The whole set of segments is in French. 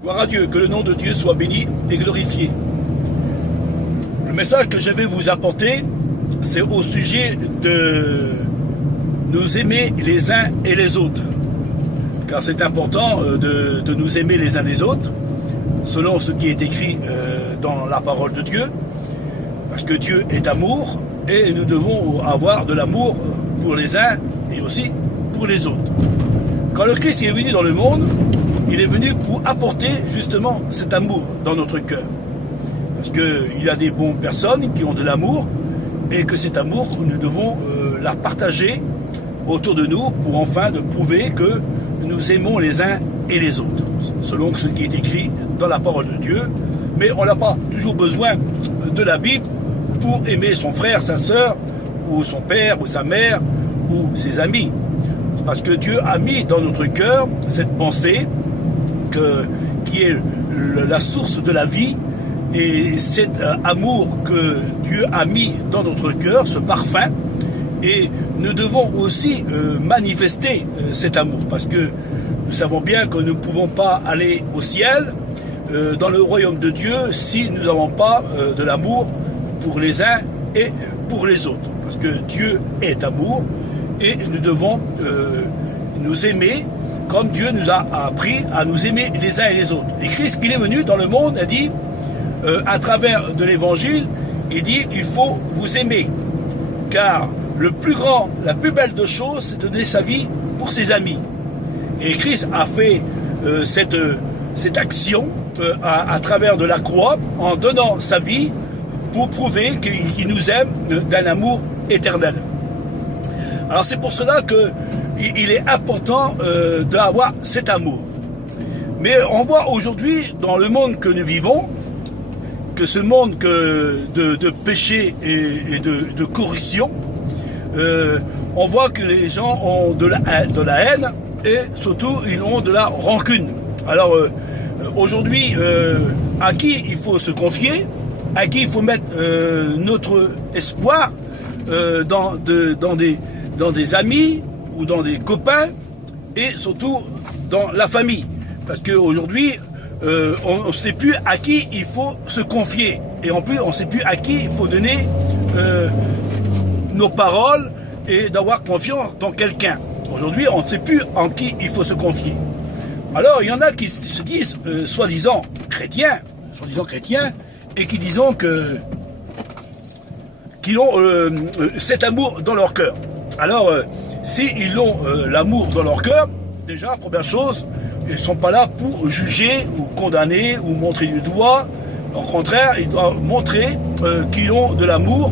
Gloire à Dieu, que le nom de Dieu soit béni et glorifié. Le message que je vais vous apporter, c'est au sujet de nous aimer les uns et les autres. Car c'est important de nous aimer les uns les autres, selon ce qui est écrit dans la parole de Dieu. Parce que Dieu est amour et nous devons avoir de l'amour pour les uns et aussi pour les autres. Quand le Christ est venu dans le monde, il est venu pour apporter justement cet amour dans notre cœur. Parce qu'il y a des bonnes personnes qui ont de l'amour et que cet amour, nous devons la partager autour de nous pour enfin de prouver que nous aimons les uns et les autres, selon ce qui est écrit dans la parole de Dieu. Mais on n'a pas toujours besoin de la Bible pour aimer son frère, sa sœur, ou son père, ou sa mère, ou ses amis. Parce que Dieu a mis dans notre cœur cette pensée qui est la source de la vie, et cet amour que Dieu a mis dans notre cœur, ce parfum, et nous devons aussi manifester cet amour, parce que nous savons bien que nous ne pouvons pas aller au ciel, dans le royaume de Dieu, si nous n'avons pas de l'amour pour les uns et pour les autres, parce que Dieu est amour, et nous devons nous aimer comme Dieu nous a appris à nous aimer les uns et les autres. Et Christ, qu'il est venu dans le monde, a dit, à travers de l'évangile, il dit, il faut vous aimer, car le plus grand, la plus belle de choses, c'est de donner sa vie pour ses amis. Et Christ a fait cette action à travers de la croix, en donnant sa vie pour prouver qu'il nous aime d'un amour éternel. Alors c'est pour cela qu'il est important d'avoir cet amour. Mais on voit aujourd'hui, dans le monde que nous vivons, que ce monde de péché et de corruption, on voit que les gens ont de la haine et surtout ils ont de la rancune. Alors aujourd'hui, à qui il faut se confier, à qui il faut mettre notre espoir dans des amis ou dans des copains et surtout dans la famille. Parce qu'aujourd'hui, on ne sait plus à qui il faut se confier. Et en plus, on ne sait plus à qui il faut donner nos paroles et d'avoir confiance dans quelqu'un. Aujourd'hui, on ne sait plus en qui il faut se confier. Alors, il y en a qui se disent, soi-disant chrétiens, et qui disent qu'ils ont cet amour dans leur cœur. Alors, s'ils ont l'amour dans leur cœur, déjà, première chose, ils ne sont pas là pour juger ou condamner ou montrer du doigt. Au contraire, ils doivent montrer qu'ils ont de l'amour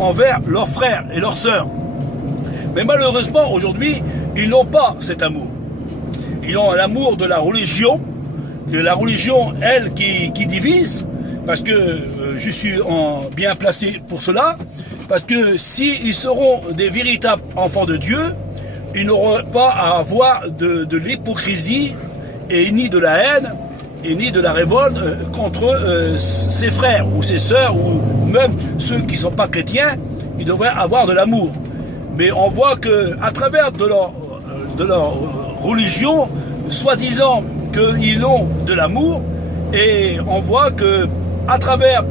envers leurs frères et leurs sœurs. Mais malheureusement, aujourd'hui, ils n'ont pas cet amour. Ils ont l'amour de la religion, elle, qui divise, parce que je suis bien placé pour cela, parce que s'ils seront des véritables enfants de Dieu, ils n'auront pas à avoir de l'hypocrisie, et ni de la haine, et ni de la révolte contre ses frères ou ses sœurs, ou même ceux qui ne sont pas chrétiens, ils devraient avoir de l'amour. Mais on voit qu'à travers de leur religion, soi-disant qu'ils ont de l'amour, et on voit que à travers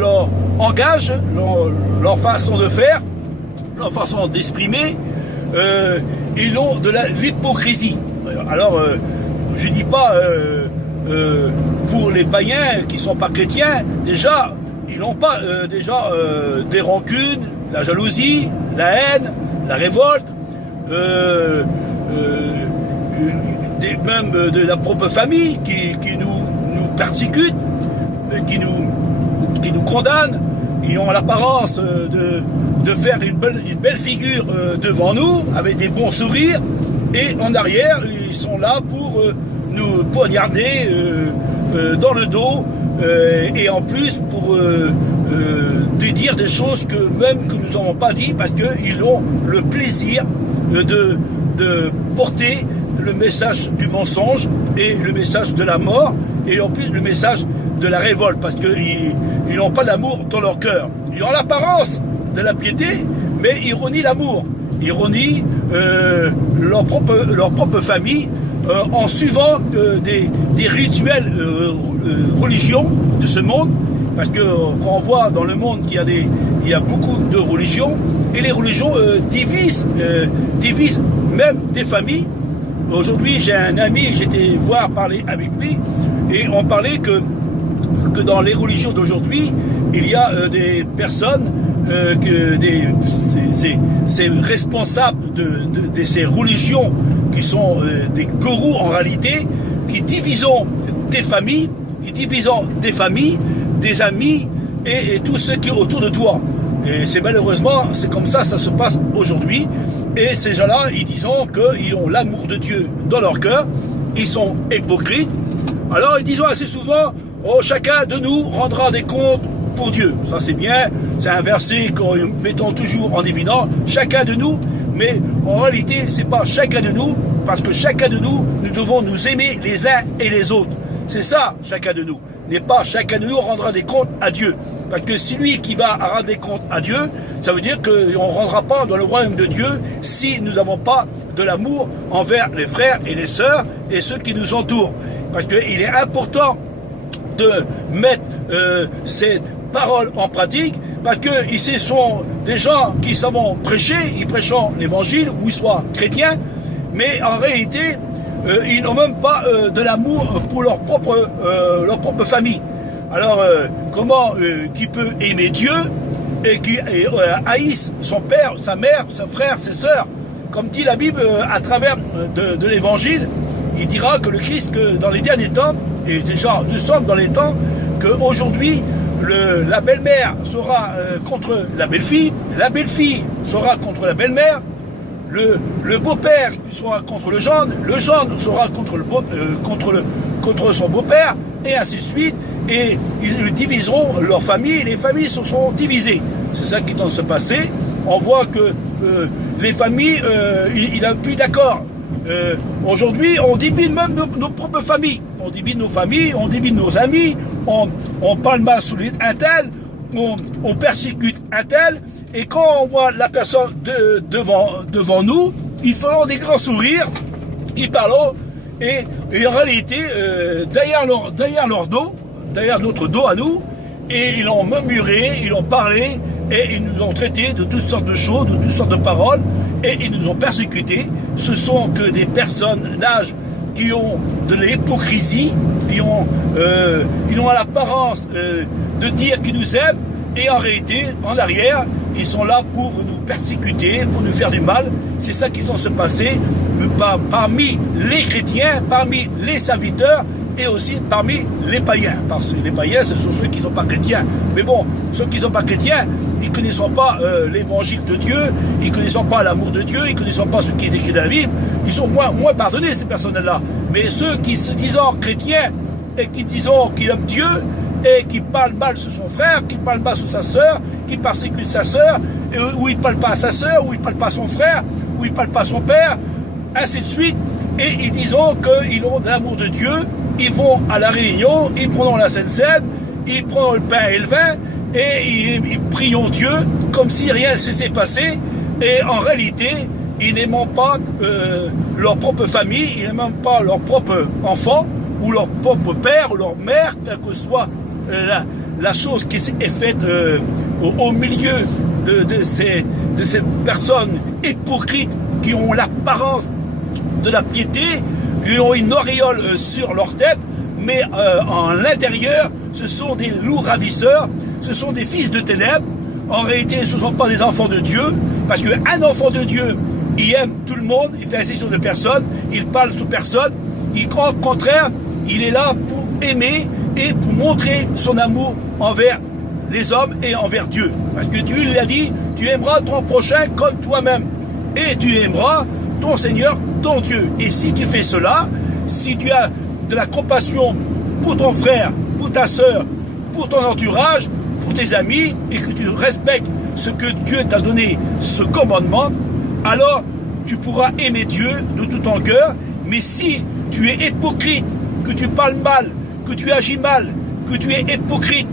leur langage, leur façon de faire, leur façon d'exprimer, ils ont de l'hypocrisie. Alors, je dis pas pour les païens qui sont pas chrétiens, déjà, ils n'ont pas des rancunes, la jalousie, la haine, la révolte, même de la propre famille qui nous persécute, qui nous condamne. Ils ont l'apparence de faire une belle figure devant nous, avec des bons sourires, et en arrière, ils sont là pour nous poignarder dans le dos, et en plus pour dire des choses que nous n'avons pas dit, parce qu'ils ont le plaisir de porter le message du mensonge et le message de la mort, et en plus le message de la révolte, parce qu'ils n'ont pas d'amour dans leur cœur. Ils ont l'apparence de la piété, mais ils renient l'amour. Ils renient leur propre famille en suivant des des rituels religions de ce monde, parce que quand on voit dans le monde qu'il y a beaucoup de religions, et les religions divisent même des familles. Aujourd'hui, j'ai un ami, j'étais voir parler avec lui, et on parlait que dans les religions d'aujourd'hui, il y a des personnes, ces responsables de ces religions qui sont des gourous en réalité, qui divisent des familles, des amis et tout ce qui est autour de toi. Et c'est malheureusement, c'est comme ça se passe aujourd'hui. Et ces gens-là, ils disent qu'ils ont l'amour de Dieu dans leur cœur, ils sont hypocrites. Alors ils disent assez souvent, oh, chacun de nous rendra des comptes pour Dieu. Ça c'est bien, c'est un verset qu'on mettons toujours en évidence, chacun de nous, mais en réalité c'est pas chacun de nous, parce que chacun de nous, nous devons nous aimer les uns et les autres. C'est ça, chacun de nous. N'est pas chacun de nous rendra des comptes à Dieu. Parce que celui qui va rendre des comptes à Dieu, ça veut dire qu'on ne rendra pas dans le royaume de Dieu si nous n'avons pas de l'amour envers les frères et les sœurs et ceux qui nous entourent. Parce qu'il est important de mettre ces paroles en pratique, parce que ici sont des gens qui savent prêcher, ils prêchent l'évangile, ou ils soient chrétiens, mais en réalité, ils n'ont même pas de l'amour pour leur propre famille. Alors, comment qui peut aimer Dieu et qui haïsse son père, sa mère, ses frères, ses sœurs? Comme dit la Bible à travers de l'évangile, il dira que le Christ, que dans les derniers temps, et déjà nous sommes dans les temps, qu'aujourd'hui, la belle-mère sera contre la belle-fille sera contre la belle-mère, le beau-père sera contre le gendre sera contre son beau-père, et ainsi de suite, et ils diviseront leur famille, et les familles se seront divisées. C'est ça qui est en train de se passer. On voit que les familles, il n'a plus d'accord. Aujourd'hui, on divise même nos propres familles. On divise nos familles, on divise nos amis, on parle mal sur un tel, on persécute un tel, et quand on voit la personne devant nous, ils font des grands sourires, ils parlent, et en réalité, derrière leur dos, derrière notre dos à nous, et ils ont murmuré, ils ont parlé, et ils nous ont traités de toutes sortes de choses, de toutes sortes de paroles, et ils nous ont persécutés. Ce sont que des personnages qui ont de l'hypocrisie, ils ont l'apparence de dire qu'ils nous aiment, et en réalité, en arrière, ils sont là pour nous persécuter, pour nous faire du mal. C'est ça qui va se passer parmi les chrétiens, parmi les serviteurs, et aussi parmi les païens. Parce que les païens, ce sont ceux qui ne sont pas chrétiens. Mais bon, ceux qui ne sont pas chrétiens, ils ne connaissent pas l'évangile de Dieu, ils ne connaissent pas l'amour de Dieu, ils ne connaissent pas ce qui est écrit dans la Bible. Ils sont moins pardonnés, ces personnes-là. Mais ceux qui se disent chrétiens et qui disent qu'ils aiment Dieu et qui parlent mal sur son frère, qui parlent mal sur sa sœur, qui persécutent sa sœur, où il ne parle pas à sa sœur, où il ne parle pas à son frère, où il ne parle pas à son père, ainsi de suite. Et ils disent qu'ils ont de l'amour de Dieu. Ils vont à la réunion, ils prennent la Sainte Seine, ils prennent le pain et le vin, et ils prient Dieu comme si rien ne s'était passé. Et en réalité, ils n'aiment pas leur propre famille, ils n'aiment pas leur propre enfant, ou leur propre père, ou leur mère, quelle que soit la chose qui est faite au milieu de ces personnes hypocrites qui ont l'apparence de la piété. Ils ont une auréole sur leur tête, mais en l'intérieur, ce sont des loups ravisseurs, ce sont des fils de ténèbres. En réalité, ce ne sont pas des enfants de Dieu, parce qu'un enfant de Dieu, il aime tout le monde, il fait exception de personne, il parle sur personne. Au contraire, il est là pour aimer et pour montrer son amour envers les hommes et envers Dieu. Parce que Dieu lui a dit, tu aimeras ton prochain comme toi-même, et tu aimeras ton Seigneur, ton Dieu. Et si tu fais cela, si tu as de la compassion pour ton frère, pour ta sœur, pour ton entourage, pour tes amis, et que tu respectes ce que Dieu t'a donné, ce commandement, alors tu pourras aimer Dieu de tout ton cœur. Mais si tu es hypocrite, que tu parles mal, que tu agis mal, que tu es hypocrite,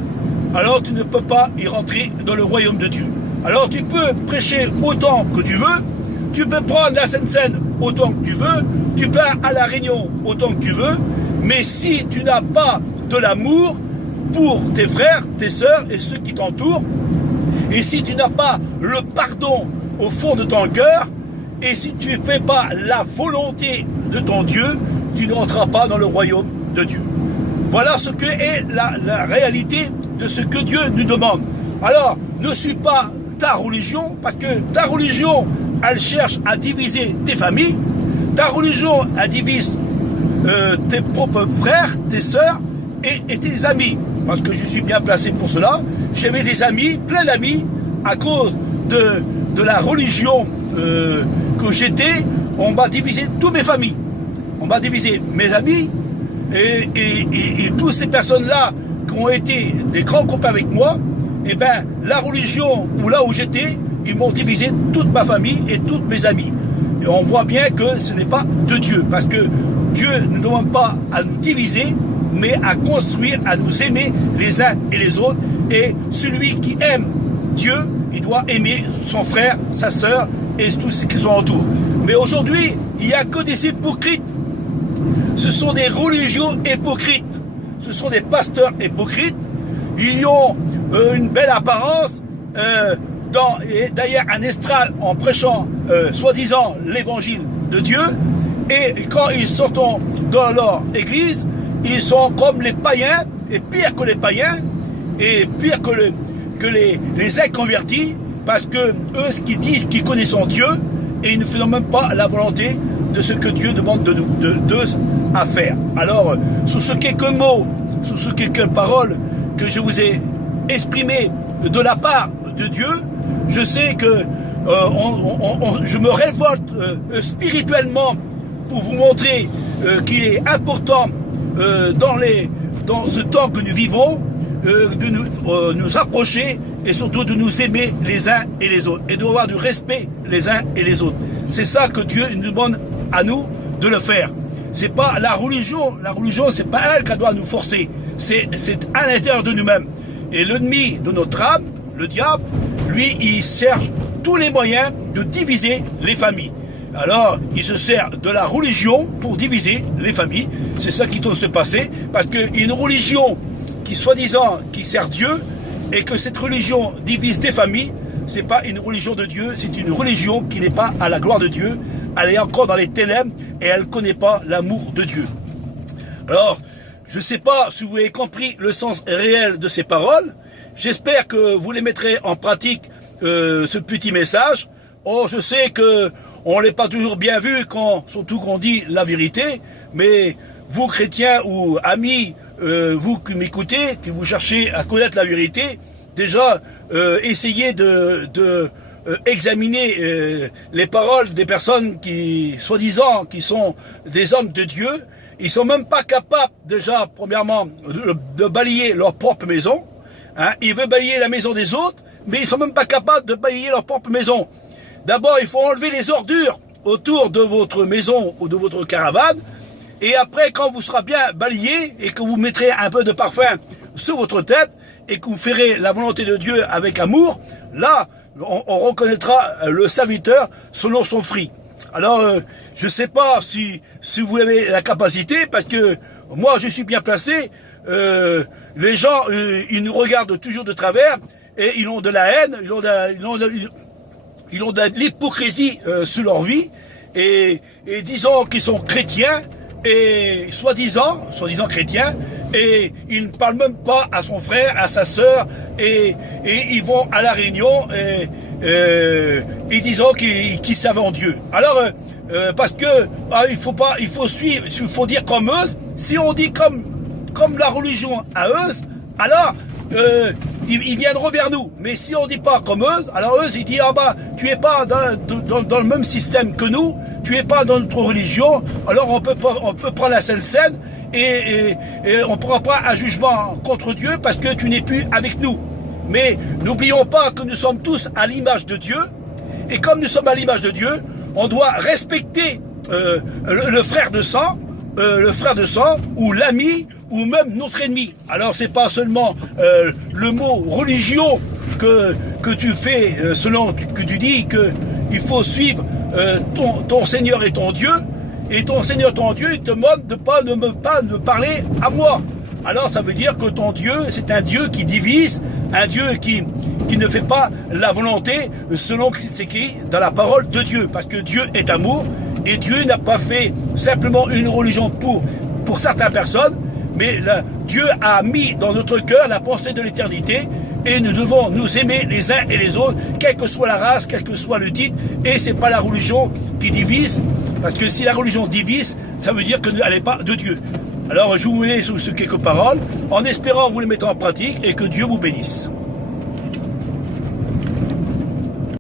alors tu ne peux pas y rentrer dans le royaume de Dieu. Alors tu peux prêcher autant que tu veux, tu peux prendre la Sainte Seine autant que tu veux, tu peux à la réunion autant que tu veux, Mais si tu n'as pas de l'amour pour tes frères, tes sœurs et ceux qui t'entourent, et si tu n'as pas le pardon au fond de ton cœur, et si tu ne fais pas la volonté de ton Dieu, tu n'entreras pas dans le royaume de Dieu. Voilà ce que est la réalité de ce que Dieu nous demande. Alors, ne suis pas ta religion, parce que ta religion, elle cherche à diviser tes familles, ta religion, elle divise tes propres frères, tes sœurs et tes amis. Parce que je suis bien placé pour cela. J'avais des amis, plein d'amis, à cause de la religion que j'étais, on m'a divisé toutes mes familles. On m'a divisé mes amis et toutes ces personnes-là qui ont été des grands copains avec moi, et ben la religion ou là où j'étais, ils m'ont divisé toute ma famille et toutes mes amis. Et on voit bien que ce n'est pas de Dieu, parce que Dieu ne demande pas à nous diviser, mais à construire, à nous aimer les uns et les autres. Et celui qui aime Dieu, il doit aimer son frère, sa sœur et tous ceux qui sont autour. Mais aujourd'hui, il n'y a que des hypocrites. Ce sont des religieux hypocrites. Ce sont des pasteurs hypocrites. Ils ont une belle apparence, d'ailleurs un estrade en prêchant soi-disant l'évangile de Dieu. Et quand ils sortent dans leur église, ils sont comme les païens, et pire que les païens, et pire que les inconvertis, parce que eux, ce qu'ils disent, qu'ils connaissent Dieu, et ils ne font même pas la volonté de ce que Dieu demande d'eux à faire. Alors, sous ce quelques mots, sous ce quelques paroles que je vous ai exprimées de la part de Dieu, je sais que je me révolte spirituellement pour vous montrer qu'il est important dans ce temps que nous vivons, de nous approcher et surtout de nous aimer les uns et les autres et d'avoir du respect les uns et les autres. C'est ça que Dieu nous demande à nous de le faire. C'est pas la religion c'est pas elle qui doit nous forcer, c'est à l'intérieur de nous-mêmes. Et l'ennemi de notre âme, le diable, lui, il cherche tous les moyens de diviser les familles. Alors, il se sert de la religion pour diviser les familles. C'est ça qui doit se passer, parce qu'une religion qui, soi-disant, qui sert Dieu, et que cette religion divise des familles, c'est pas une religion de Dieu, c'est une religion qui n'est pas à la gloire de Dieu. Elle est encore dans les ténèbres et elle ne connaît pas l'amour de Dieu. Alors, je ne sais pas si vous avez compris le sens réel de ces paroles. J'espère que vous les mettrez en pratique, ce petit message. Oh, je sais que on n'est pas toujours bien vu, surtout qu'on dit la vérité, mais vous, chrétiens ou amis, vous qui m'écoutez, qui vous cherchez à connaître la vérité, déjà, essayez de examiner les paroles des personnes qui, soi-disant, qui sont des hommes de Dieu. Ils sont même pas capables, déjà, premièrement, de balayer leur propre maison. Hein. Ils veulent balayer la maison des autres, mais ils sont même pas capables de balayer leur propre maison. D'abord, il faut enlever les ordures autour de votre maison ou de votre caravane. Et après, quand vous serez bien balayé et que vous mettrez un peu de parfum sur votre tête et que vous ferez la volonté de Dieu avec amour, là, on reconnaîtra le serviteur selon son fruit. Alors, je ne sais pas si vous avez la capacité, parce que moi, je suis bien placé. Les gens, ils nous regardent toujours de travers et ils ont de la haine, ils ont de l'hypocrisie sur leur vie et disons qu'ils sont chrétiens et soi-disant chrétiens et ils ne parlent même pas à son frère, à sa sœur et ils vont à la réunion et disons qu'ils savent en Dieu. Alors parce que il faut dire comme eux. Si on dit comme la religion à eux, alors ils viendront vers nous. Mais si on dit pas comme eux, alors eux ils disent ah bah tu es pas dans le même système que nous, tu es pas dans notre religion, alors on peut prendre la Sainte Seine et on pourra pas un jugement contre Dieu parce que tu n'es plus avec nous. Mais n'oublions pas que nous sommes tous à l'image de Dieu, et comme nous sommes à l'image de Dieu, on doit respecter le frère de sang, ou l'ami, ou même notre ennemi. Alors c'est pas seulement le mot religion que tu fais selon que tu dis que il faut suivre ton Seigneur et ton Dieu, Et ton Seigneur, ton Dieu, il te demande de pas me parler à moi. Alors ça veut dire que ton Dieu, c'est un Dieu qui divise, un Dieu qui ne fait pas la volonté selon ce qui est écrit dans la parole de Dieu. Parce que Dieu est amour, et Dieu n'a pas fait simplement une religion pour certaines personnes, mais Dieu a mis dans notre cœur la pensée de l'éternité, et nous devons nous aimer les uns et les autres, quelle que soit la race, quel que soit le titre, et c'est pas la religion qui divise, parce que si la religion divise, ça veut dire qu'elle n'est pas de Dieu. Alors je vous mets sur quelques paroles, en espérant vous les mettre en pratique, et que Dieu vous bénisse.